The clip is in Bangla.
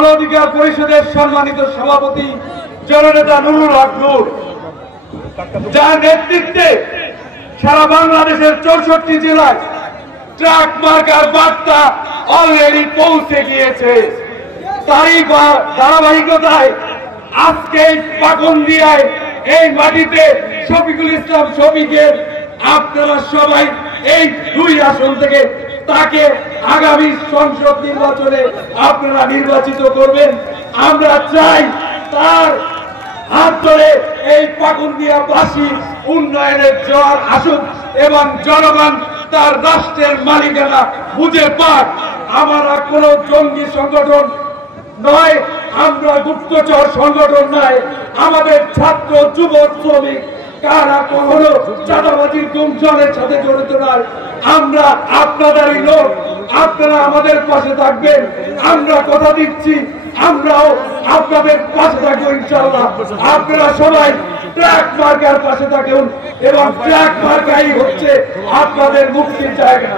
গণ অধিকার পরিষদের সম্মানিত সভাপতি জননেতা নুরুল হক নূর, যার নেতৃত্বে সারা বাংলাদেশের 64 জেলায় ট্রাক মার্কার বার্তা অলরেডি পৌঁছে গিয়েছে। তারই ধারাবাহিকতায় আজকে পাকুন্দিয়ায় এই মাটিতে শফিকুল ইসলাম শফিকের আপনারা সবাই এই 2 আসন থেকে তাকে আগামী সংসদ নির্বাচনে আপনারা নির্বাচিত করবেন। আমরা চাই তার হাত ধরে এই পাকুন্দিয়াবাসী উন্নয়নের জোয়ার আসুক এবং জনগণ তার রাষ্ট্রের মালিকানা বুঝে পাক। আমরা কোন জঙ্গি সংগঠন নয়, আমরা গুপ্তচর সংগঠন নয়, আমাদের ছাত্র যুব শ্রমিক কারা কখনো চাঁদাবাজির গুমজনের সাথে জড়িত নয়। আমরা আপনাদেরই লোক, আপনারা আমাদের পাশে থাকবেন। আমরা কথা দিচ্ছি আমরাও আপনাদের পাশে থাকবো ইনশাআল্লাহ। আপনারা সবাই ট্রাক মার্কার পাশে থাকুন এবং ট্রাক মার্কাই হচ্ছে আপনাদের মুক্তির জায়গা।